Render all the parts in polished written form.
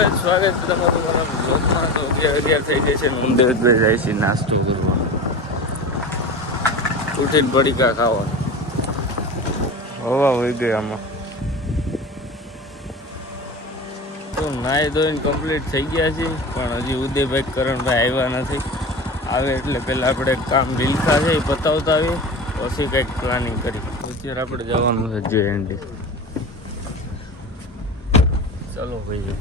Guys, સ્વાગત છે તમારું મારા બ્લોગમાં. તો 11 થઈ જાય છે ને હું દેવતભાઈ જાય છે નાસ્તો કરવા. ઉઠીને પડીકા ખાવા હવા હોય ગઈ આમાં. તો નાહી ધોઈને કમ્પ્લીટ થઈ ગયા છે, પણ હજી ઉદયભાઈ કરણભાઈ આવ્યા નથી. આવે એટલે પહેલાં આપણે કામ લીલખા છે એ પતાવતા આવીએ, પછી કંઈક પ્લાનિંગ કરી. અત્યારે આપણે જવાનું છે JND. ચલો ભાઈ.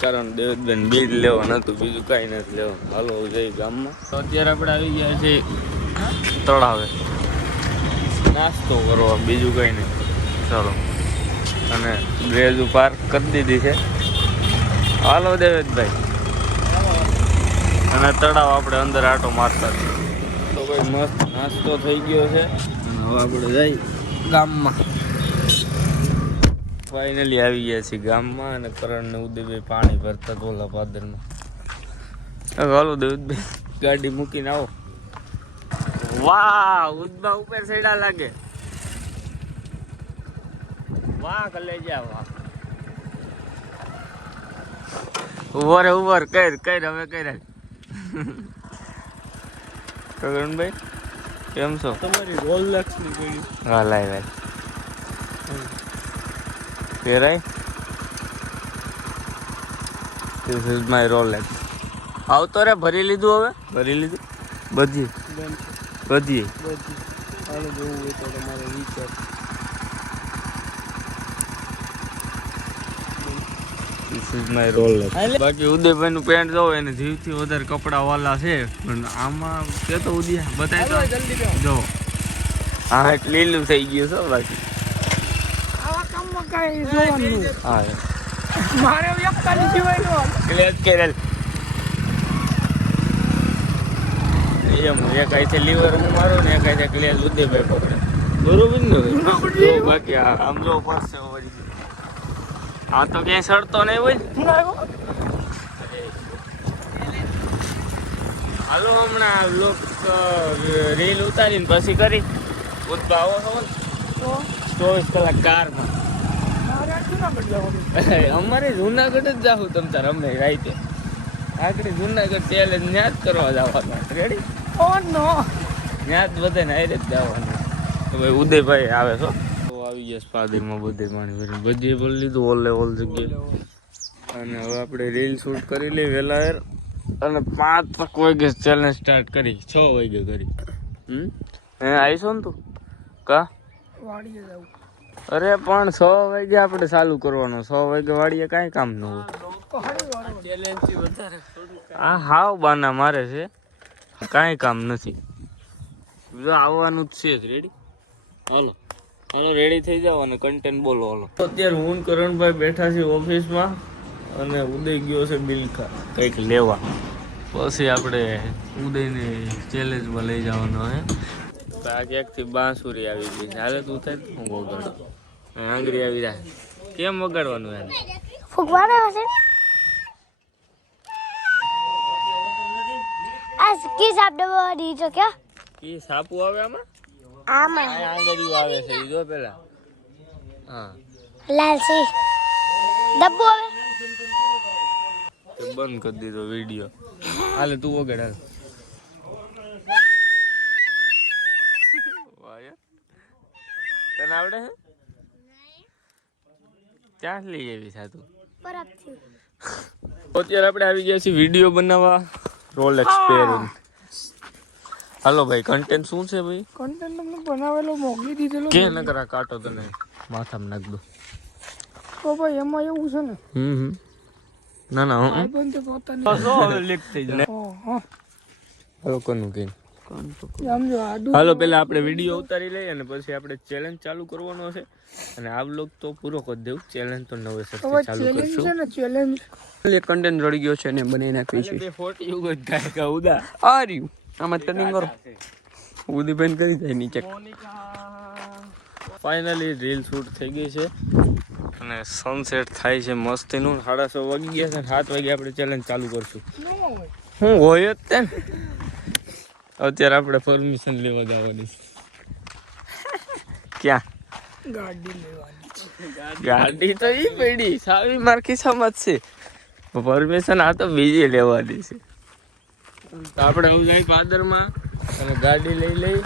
કારણ દેવતબેન બીજ લેવાનું હતું, બીજું કાંઈ નથી લેવાનું. હાલો જઈ ગામમાં. તો અત્યારે આપણે આવી ગયા છે તળાવે નાસ્તો કરવા, બીજું કંઈ નહીં. ચાલો, અને બ્રેઝ પાર્ક કરી દીધી છે. હાલો દેવેશભાઈ. અને તળાવ આપણે અંદર આટો મારતા છે. તો ભાઈ મસ્ત નાસ્તો થઈ ગયો છે. હવે આપણે જઈ ગામમાં. ફાઇનલી આવી ગયા છીએ ગામમાં, અને કરણ ને ઉદયભાઈ પાણી ભરતા તોલા પાદરમાં. હાલો દેવતભાઈ, ગાડી મૂકીને આવો. વાહ, ઉદબા ઉપર સેડા લાગે. વાહ કલેજા વાહ. ઉભર કર હવે કર. કરણભાઈ કેમ છો? તમારી રોલેક્સ ની ગઈ. હા લાઈ ભાઈ પહેરાય. This is my Rolex. આવતો રે, ભરી લીધું. હવે ભરી લીધું બધી. હાલો જોવું હોય તો તમારે વિચાર. This is my Rolex. બાકી ઉદયભાઈ નું પેન્ટ જોવો, એને જીવથી વધારે કપડા વાલા છે, પણ આમાં કે તો ઉદય બતાવી દો જલ્દી જો. હા એટલે લીલું થઈ ગયું છે. બાકી મારે વ્યક્તિની જીવાયનો ક્લેજ કેરેલ એમ એક આઈથી લીવર હું મારું ને એક આઈથી ક્લેજ ઉદયભાઈ પકડે. બરોબર ને? બાકી આમ જો પડશે વળી. આ તો ક્યાંય સડતો નહીં હોય. હાલો હમણાં લોક રીલ ઉતારીને પછી કરી ઉદબા આવો છો ને 24 કલાક કારમાં. અમારે જુનાગઢ જ જાવું. તમ તાર અમે રાઈતે આગળ જુનાગઢ ચેલેન્જ ત્યાં જ કરવા જવાનું. રેડી? ત્યાં જ બધાને હારે જ જવાનું. તો ભાઈ ઉદયભાઈ આવે છો. તો આવી ગયા સ્પાદરમાં બધે પાણી ભરીને બધી બોલી લીધું ઓલ જગ્યાએ. અને હવે આપણે રીલ શૂટ કરી લઈ વહેલા યાર. અને 5 વાગે ચેલેન્જ સ્ટાર્ટ કરી, 6 વાગે કરી. આવીશો ને તું કા વાડીએ જાવ? અરે પણ 6 વાગે આપણે ચાલુ કરવાનો. 6 વાગે વાડીએ કાંઈ કામ ન હોય. હા હાવ બાના મારે છે, કાંઈ કામ નથી. જો આવવાનું જ છે. રેડી? હાલો રેડી થઈ જાવ અને કન્ટેન્ટ બોલો. હાલો અત્યારે હું કરણભાઈ બેઠા છીએ ઓફિસમાં, અને ઉદય ગયો છે બિલખા કંઈક લેવા. પછી આપણે ઉદયને ચેલેન્જમાં લઈ જવાનો હે. આ ક્યાંકથી બાંસુરી આવી ગઈ છે. હાલે તું થાય હું વગાડું. આંગળી આવી જાય. કેમ વગાડવાનું એને? ફૂગવાનો છે. આ કી સાપ ડબો દીજો કે? કી સાપુ આવે આમાં? આમાં આંગળીઓ આવે છે. ઈ જો પેલા. હા લાલ સી ડબ્બો આવે. તો બંધ કરી દીધો વિડિયો. હાલે તું વગાડ. હાલ તને આવડે છે? ક્યાં લઈ આવી સાતું? અત્યારે આપણે આવી ગયા છીએ વિડીયો બનાવવા રોલેક્સ પહેરીને. હાલો ભાઈ, કન્ટેન્ટ શું છે ભાઈ? કન્ટેન્ટ તમને બનાવેલો મોકલી દીધેલો કે ન કરા કાટો તને માથામાં નાખ દો. તો ભાઈ એમાં એવું છે ને. ના હું બંધ પોતાની લીક થઈ જાય. હાલો કોનું કે હાલો પેલા આપણે વિડીયો ઉતારી લઈએ અને પછી આપણે ચેલેન્જ ચાલુ કરવાનો છે. અને આ વ્લોગ તો પૂરો કરી દેવું. ચેલેન્જ તો નવે સસ્તી ચાલુ કરશું. ચેલેન્જ એક કન્ટેન્ટ રડી ગયો છે ને બનાવી નાખી છે. બે ફોટો યુગ જ થાય કે ઉદા આ રહ્યું આમાં ટર્નિંગ કરો. ઉદીબેન કરી જાય નીચે. ફાઇનલી રીલ શૂટ થઈ ગઈ છે અને સનસેટ થાય છે મસ્તીનું. 6:30 વાગી ગયા છે. 7 વાગે આપણે ચેલેન્જ ચાલુ કરશું. હું હોય જ તે અત્યારે આપણે પરમિશન લેવા જવાની છે. ક્યાં ગાડી તો ઈ પડી સાવી માર ખિસ્સામાં જ છે. પરમિશન આ તો બીજી લેવાની છે. તો આપણે હું જાય પાદરમાં અને ગાડી લઈ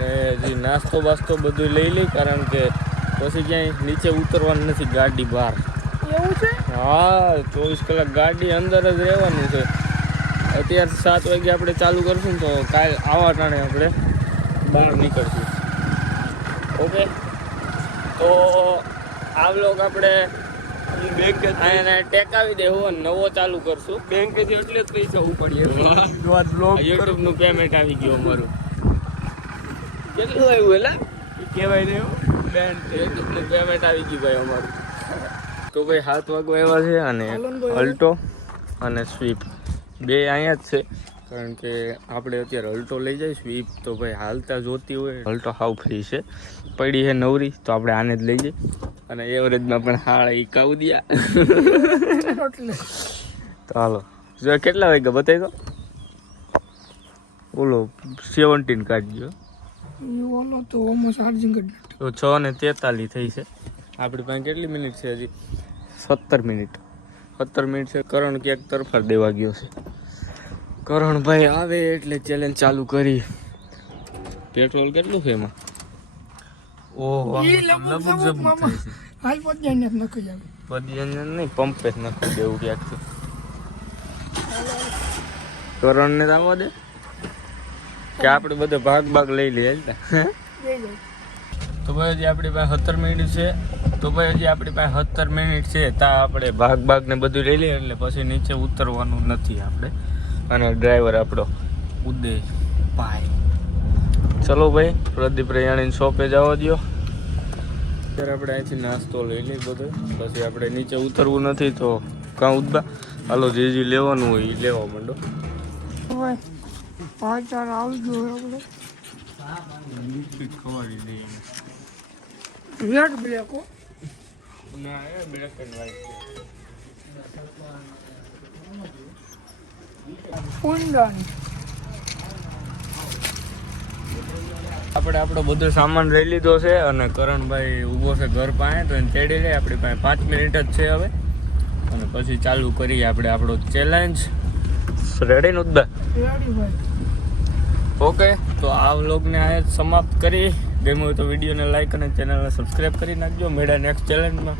અને નાસ્તો બાસ્તો બધું લઈ લઈ, કારણ કે પછી ક્યાંય નીચે ઉતરવાનું નથી, ગાડી બહાર. એવું છે? હા, 24 કલાક ગાડી અંદર જ રહેવાનું છે. અત્યારે 7 વાગે આપણે ચાલુ કરશું ને તો કાલ આવા ટાણે આપણે બહાર નીકળશું. ઓકે, તો આ વ્લોગ આપણે ટેકાવી દેવું અને નવો ચાલુ કરશું. બેંકેથી એટલે જ પૈસા ઉપાડીએ. યુટ્યુબ નું પેમેન્ટ આવી ગયું અમારું. કેટલું આવ્યું એલા કહેવાય ને યુટ્યુબ નું પેમેન્ટ આવી ગયું ભાઈ અમારું. તો ભાઈ 7 વાગવા આવ્યા છે અને અલ્ટો અને સ્વીપ બે અહીંયા જ છે, કારણ કે આપણે અત્યારે અલ્ટો લઈ જાય. સ્વીપ તો ભાઈ હાલતા જોતી હોય. અલ્ટો હાવ ફ્રી છે, પડી છે નવરી, તો આપણે આને જ લઈ જઈએ. અને એવરેજમાં પણ હાળ એકાવું દિયા. તો હાલો, જો કેટલા વાગ્યા બતાવી દો. બોલો 17 કાઢજો. ઓલો તો ઓમાં ચાર્જિંગ જ નથી. તો 6:43 થઈ છે. આપણી પાસે કેટલી મિનિટ છે હજી? 17 મિનિટ. 17 મિનિટ છે. કરણ ક્યાંક તરફાર દેવા ગયો છે. કરણભાઈ આવે એટલે ચેલેન્જ ચાલુ કરી. પેટ્રોલ કેટલું છે એમાં? ઓહો, લગભગ હાલ પદ્યાને નખી જાય. પદ્યાને નહીં, પંપે જ નખી દેવું ક્યાંક છે. કરણને તો આવવા દે કે આપણે બધે ભાગ લઈ લઈએ. તો ભાઈ હજી આપણી પાસે 17 મિનિટ છે. ત્યાં આપણે ભાગ ને બધું લઈ લઈએ એટલે પછી નીચે ઉતરવાનું નથી આપણે. અને ડ્રાઈવર આપણો ઉદય ભાઈ. ચલો ભાઈ, પ્રદીપ રૈયાણીની શોપે જવા દો. અત્યારે આપણે અહીંથી નાસ્તો લઈ લઈએ બધો, પછી આપણે નીચે ઉતરવું નથી. તો કાં ઉદબા હાલો, જે લેવાનું હોય એ લેવા માંડો. પાછળ આવી ગયો આપણે. બિસ્કિટ ખવાડી દઈએ. રેડ બ્લેક હો ના, એ બ્લેક એન્ડ વ્હાઈટ ઊંડાની. આપણે આપણો બધો સામાન લઈ લીધો છે અને કરણભાઈ ઊભો છે ઘર પાસે, તો એને તેડી લે. આપણી પાસે 5 મિનિટ જ છે હવે, અને પછી ચાલુ કરીએ આપણે આપણો ચેલેન્જ. રેડી ને ઉદ્દા? રેડી ભાઈ. ઓકે, તો આ વ્લોગને આ સમાપ્ત કરી. ગમ્યું હોય તો વિડીયોને લાઈક અને ચેનલને સબસ્ક્રાઈબ કરી નાખજો. મેળા નેક્સ્ટ ચેલેન્જમાં.